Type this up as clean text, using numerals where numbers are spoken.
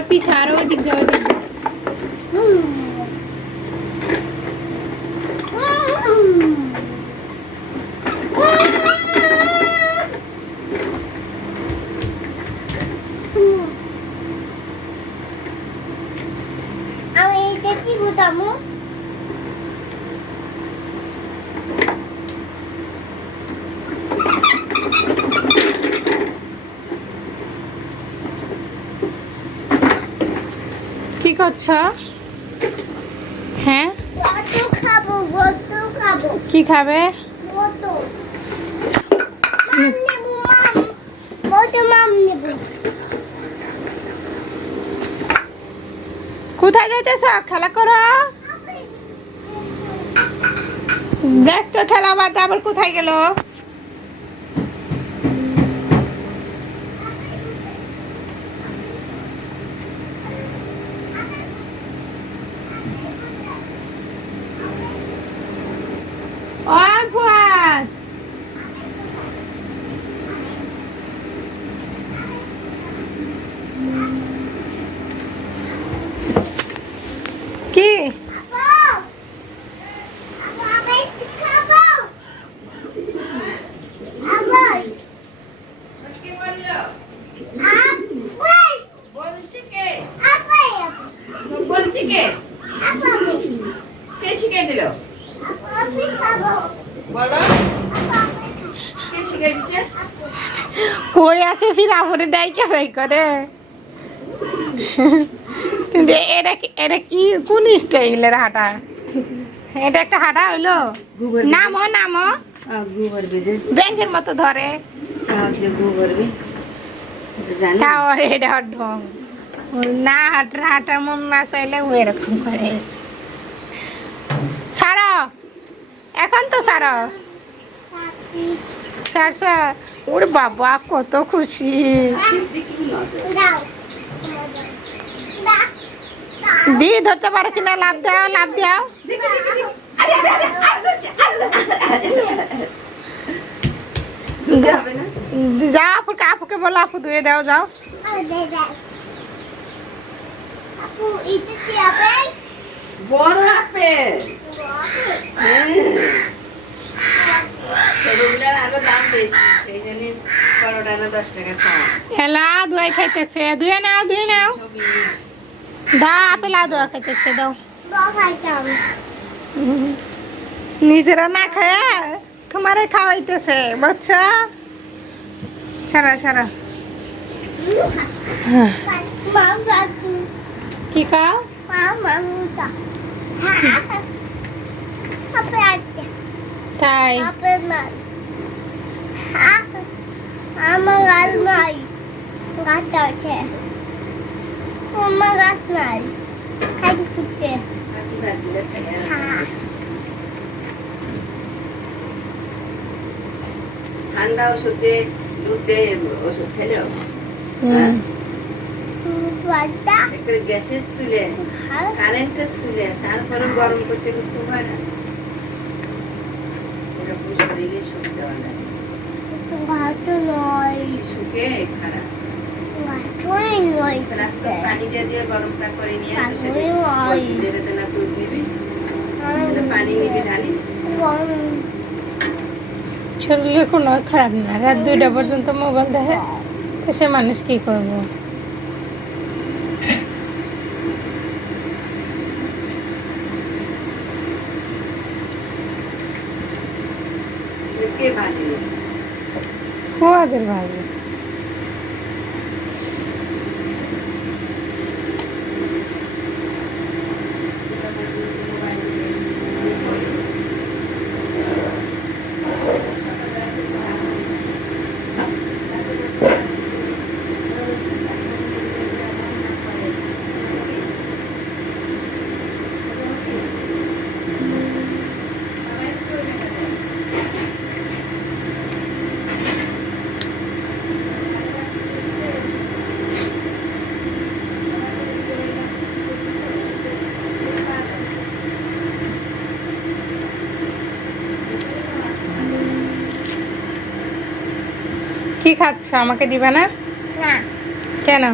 আরো পিঠা আরো ওই দিক দিয়ে ওই দিক দিয়ে। আমি এটা কি গুতামু কি করছো? হ্যাঁ কত খাবো কি খাবে? কত মাম নেবো মাম কত মাম নেবো কোথায় যাইতেছ? খেলা করো। দেখ তো খেলা বাদ আবার কোথায় গেল? ও ফুয়াদ কি বলছি কে কে শিখিয়ে দিল? বলো কে শিখিয়ে দিছে? কই আছে ফির আপরে ডাইকা ভাই করে। কিন্তু এটা কি কোন স্টাইলের হাঁটা? এটা একটা হাঁটা হইলো? নামো নামো ব্যাংকের মতো ধরে তাও এটা ঢং না হাঁটার মন না চাইলে ও এরকম করে। ছাড়ো এখন তো ছাড়ো ছাড়ছা। ওরে বাবা কত খুশি। দি ধরতে পারো কিনা? লাভ দাও লাভ দাও। যা আপুকে আপুকে বলো আপু ধুয়ে দাও যাও। বড় আপেল হেলা ধুয়ে খাইতেছে। ধুয়ে নাও ধুয়ে নাও। দাও আপেল ধোয়া খাইতেছে দাও। নিজেরা না খায় তোমারে খাওয়াইতেছে বাচ্চা। সারা সারা কি খাও? তাই আমার গাছ নাই গাছ আছে আমার গাছ নাই খাই ফুটে ঠান্ডা ওষুধে দুধ দিয়ে ওষুধ খেলেও গ্যাসের চুলে কারেন্টের চুলে তারপরে গরম করতে করতে হয় না। ওটা শরীরে সুখ দেওয়া লাগে শিশুকে খারাপ পানিটা দিয়ে গরমটা করে নিয়ে যেতে না দুধ নিবি পানি নিবি ঢালি শরীরের কোনো খারাপ না। রাত 2টা পর্যন্ত মোবাইল দেখে তো সে মানুষ কি করবো? কে ভাজিয়েছে ও আদের ভালো। কি খাচ্ছ? আমাকে দিবে না? না কেন?